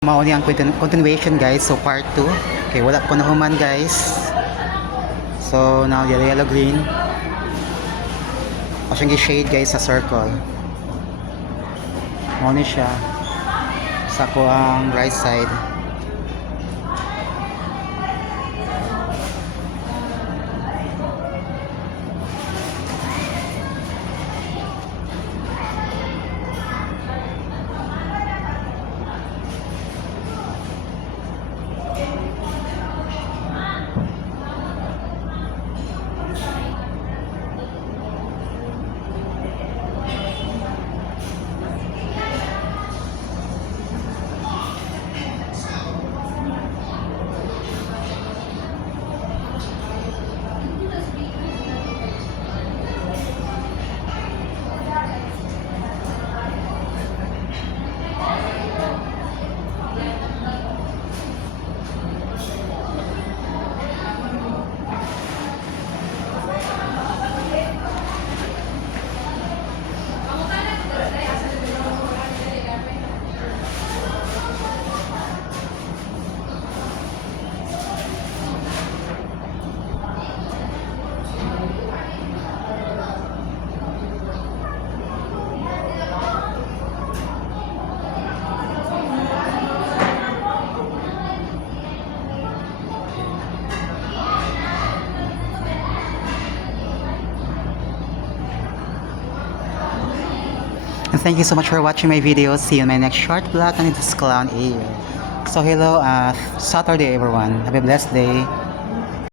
Mauni ang continuation guys, so part 2. Okay, wala po na human guys. So now yellow green. O siyang shade guys sa circle. Mauni siya sa ko ang right side. And thank you so much for watching my video. See you in my next short vlog, and it's Clown A. So hello, Saturday everyone. Have a blessed day.